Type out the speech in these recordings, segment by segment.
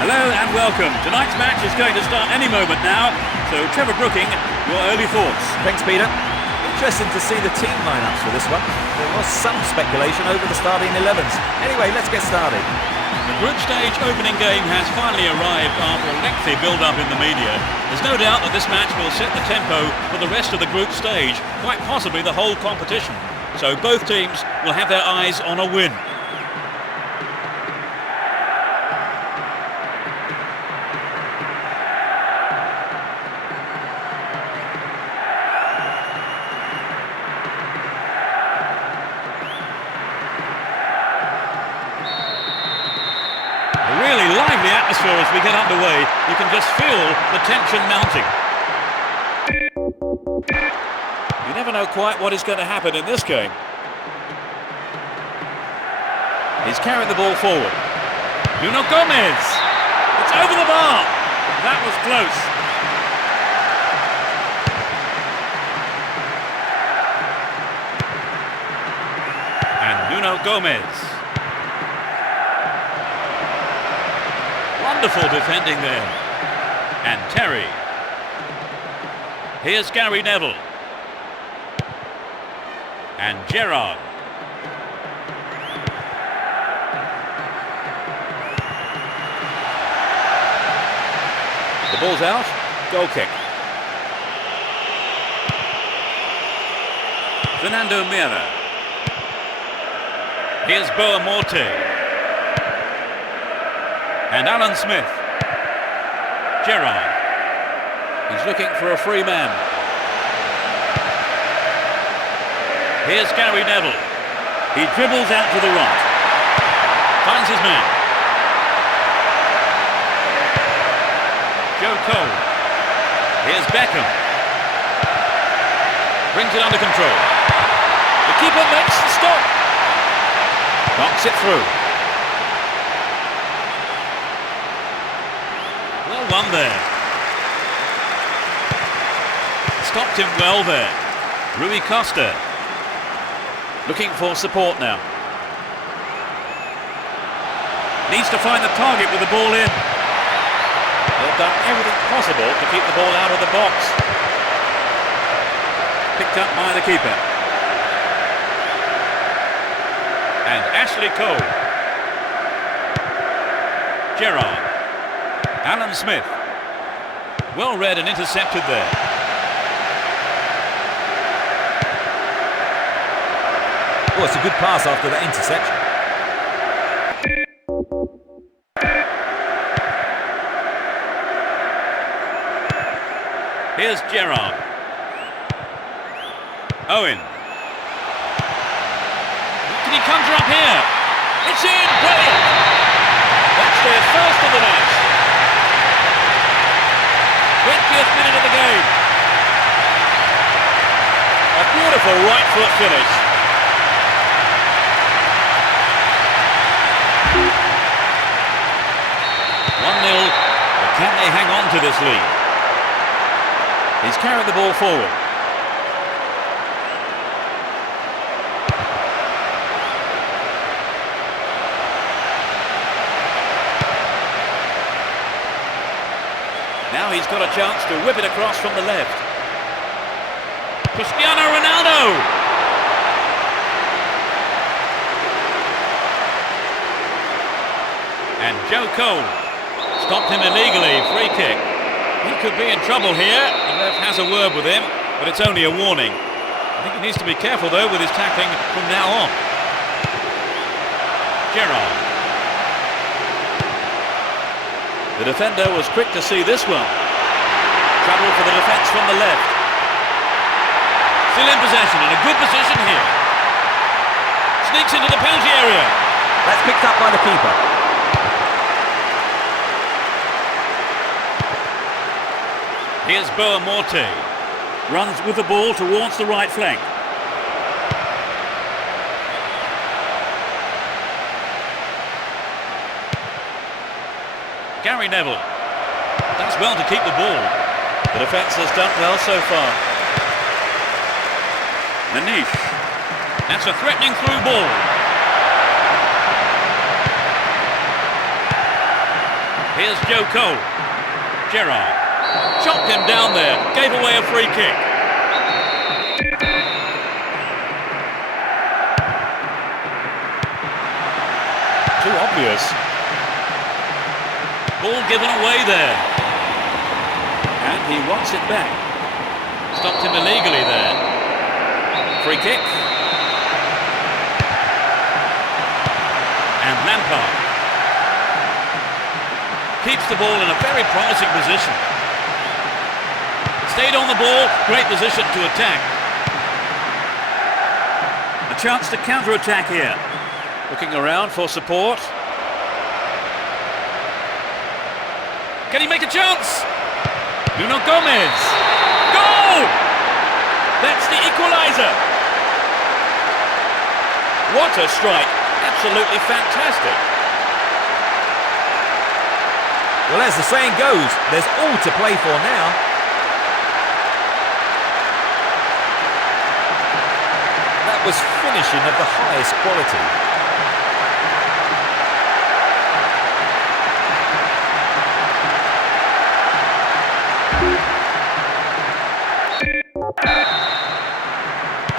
Hello and welcome. Tonight's match is going to start any moment now. So, Trevor Brooking, your early thoughts. Thanks, Peter. Interesting to see the team lineups for this one. There was some speculation over the starting 11s. Anyway, let's get started. The group stage opening game has finally arrived after a lengthy build-up in the media. There's no doubt that this match will set the tempo for the rest of the group stage, quite possibly the whole competition. So both teams will have their eyes on a win. As we get underway, you can just feel the tension mounting. You never know quite what is going to happen in this game. He's carried the ball forward. Nuno Gomez! It's over the bar! That was close. And Nuno Gomez. Wonderful defending there. And Terry. Here's Gary Neville. And Gerrard. The ball's out. Goal kick. Fernando Mera. Here's Boa Morte. And Alan Smith. Gerrard. He's looking for a free man. Here's Gary Neville. He dribbles out to the right. Finds his man. Joe Cole. Here's Beckham. Brings it under control. The keeper makes the stop. Knocks it through. Well won there. Stopped him well there. Rui Costa. Looking for support now. Needs to find the target with the ball in. They've done everything possible to keep the ball out of the box. Picked up by the keeper. And Ashley Cole. Gerrard. Alan Smith. Well read and intercepted there. Well, it's a good pass after that interception. Here's Gerrard. Owen. Can he conjure up here? It's in! Brilliant! That's their first of the match. 20th minute of the game. A beautiful right foot finish. But can they hang on to this lead? He's carried the ball forward. Now he's got a chance to whip it across from the left. Cristiano Ronaldo! And Joe Cole stopped him illegally, free kick. He could be in trouble here. The ref has a word with him, but it's only a warning. I think he needs to be careful though with his tackling from now on. Gerrard. The defender was quick to see this one. Trouble for the defence from the left. Still in possession, in a good position here. Sneaks into the penalty area. That's picked up by the keeper. Here's Boa-Morte. Runs with the ball towards the right flank. Gary Neville does well to keep the ball. The defence has done well so far. Manish. That's a threatening through ball. Here's Joe Cole. Gerrard. Chopped him down there. Gave away a free kick. Too obvious. Ball given away there. And he wants it back. Stopped him illegally there. Free kick. And Lampard keeps the ball in a very promising position. Stayed on the ball, great position to attack. A chance to counter-attack here. Looking around for support. Can he make a chance? Nuno Gomez. Goal! That's the equaliser. What a strike. Absolutely fantastic. Well, as the saying goes, there's all to play for now. That was finishing of the highest quality.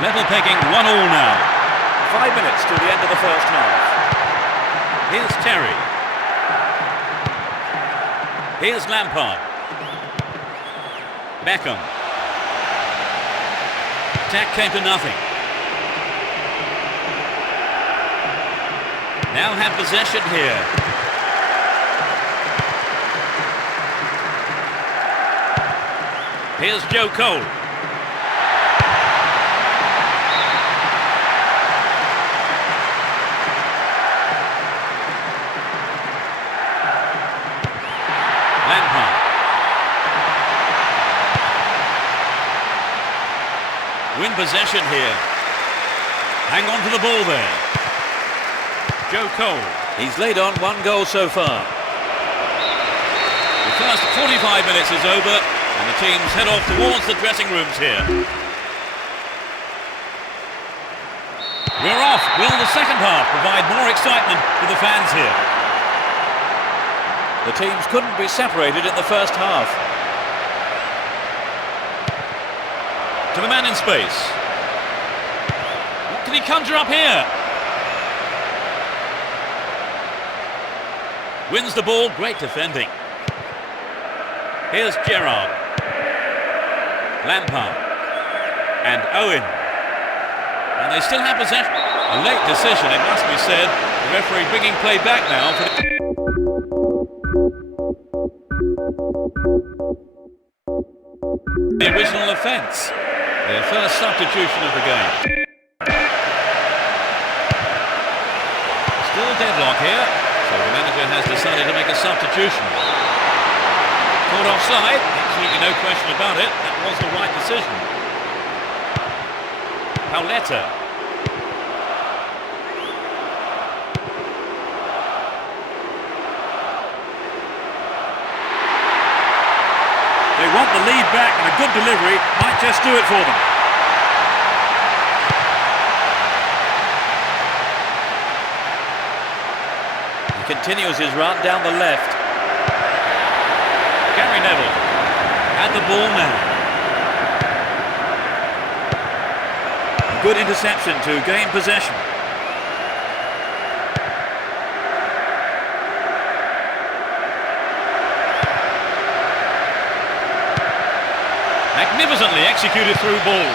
Level pegging 1-1 now. 5 minutes to the end of the first half. Here's Terry. Here's Lampard. Beckham. Attack came to nothing. Now have possession here. Here's Joe Cole. Lampard. Win possession here. Hang on to the ball there. Joe Cole. He's laid on 1 goal so far. The first 45 minutes is over and the teams head off towards the dressing rooms here. We're off. Will the second half provide more excitement for the fans here? The teams couldn't be separated in the first half. To the man in space. What can he conjure up here? Wins the ball, great defending. Here's Gerrard. Lampard. And Owen. And they still have possession. A late decision, it must be said. The referee bringing play back now for the original offence. Their first substitution of the game. Still deadlock here, so the manager has decided to make a substitution. Caught offside, absolutely no question about it. That was the right decision. Pauletta. They want the lead back, and a good delivery might just do it for them. He continues his run down the left. Gary Neville had the ball now. A good interception to gain possession. Magnificently executed through ball.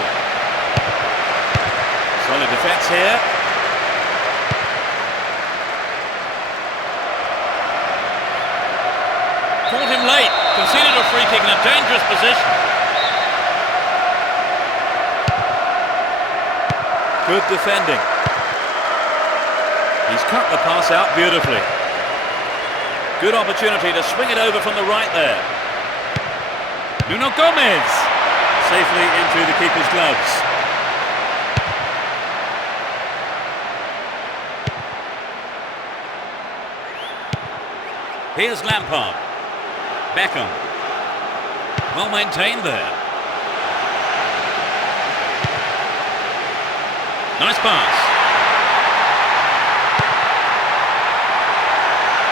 Solid defence here. Caught him late, conceded a free kick in a dangerous position. Good defending. He's cut the pass out beautifully. Good opportunity to swing it over from the right there. Nuno Gomez safely into the keeper's gloves. Here's Lampard. Beckham. Well maintained there. Nice pass.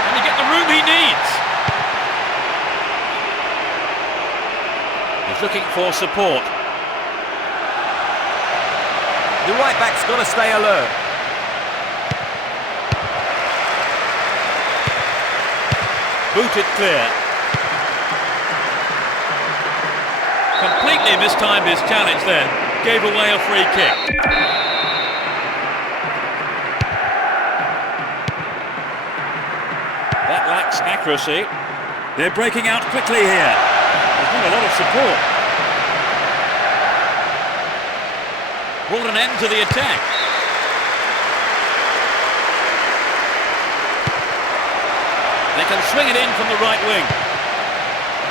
Can he get the room he needs? He's looking for support. The right back's got to stay alert. Booted clear. Completely mistimed his challenge then. Gave away a free kick. That lacks accuracy. They're breaking out quickly here. There's been a lot of support. Brought an end to the attack. They can swing it in from the right wing.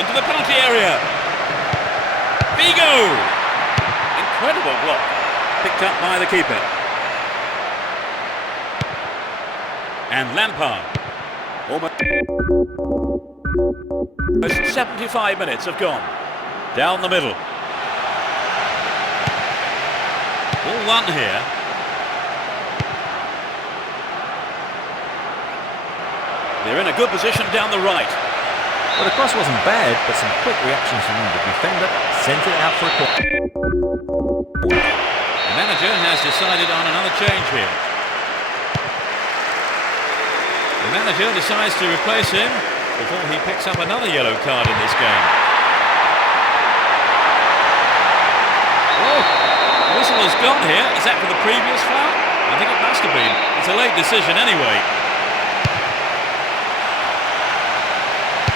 Into the penalty area. Vigo! Incredible block. Picked up by the keeper. And Lampard. Almost 75 minutes have gone. Down the middle. All one here. They're in a good position down the right. Well, the cross wasn't bad, but some quick reactions from the defender sent it out for a corner. The manager has decided on another change here. The manager decides to replace him before he picks up another yellow card in this game. Oh, the whistle has gone here. Is that for the previous foul? I think it must have been. It's a late decision anyway.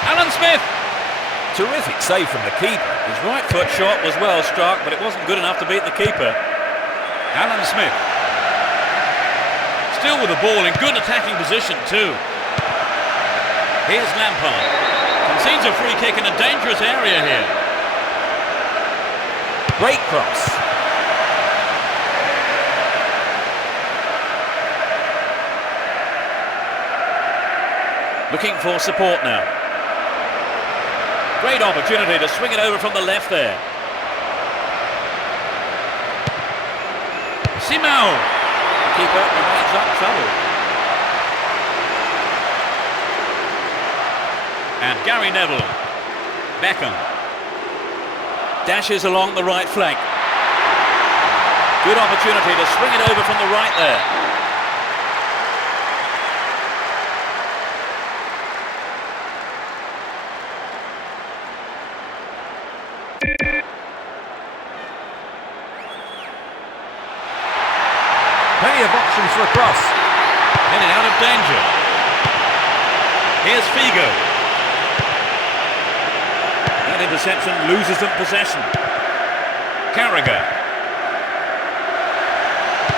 Alan Smith! Terrific save from the keeper. His right foot shot was well struck, but it wasn't good enough to beat the keeper. Alan Smith. Still with the ball in good attacking position too. Here's Lampard. Concedes a free kick in a dangerous area here. Great cross. Looking for support now. Great opportunity to swing it over from the left there. Simao. The keeper remains up trouble. And Gary Neville. Beckham. Dashes along the right flank. Good opportunity to swing it over from the right there. Plenty of options for a cross. Headed out of danger. Here's Figo. That interception loses them possession. Carragher.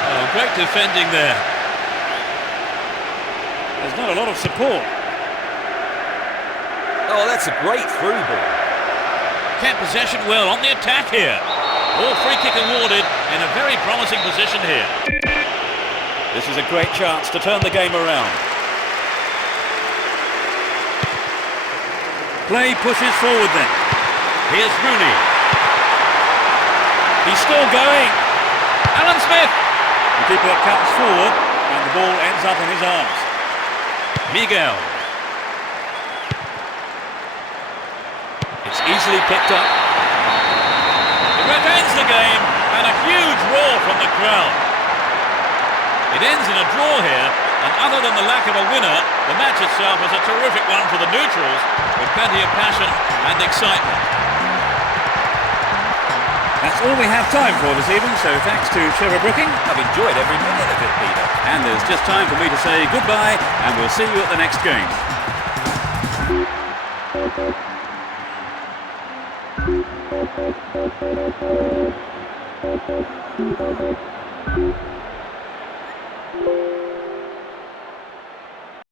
Oh, great defending there. There's not a lot of support. Oh, that's a great through ball. Kept possession well on the attack here. All free kick awarded in a very promising position here. This is a great chance to turn the game around. Play pushes forward then. Here's Rooney. He's still going. Alan Smith. The keeper comes forward and the ball ends up in his arms. Miguel. It's easily picked up. It ends the game and a huge roar from the crowd. It ends in a draw here, and other than the lack of a winner, the match itself was a terrific one for the neutrals, with plenty of passion and excitement. That's all we have time for this evening, so thanks to Trevor Brooking. I've enjoyed every minute of it, Peter. And there's just time for me to say goodbye, and we'll see you at the next game.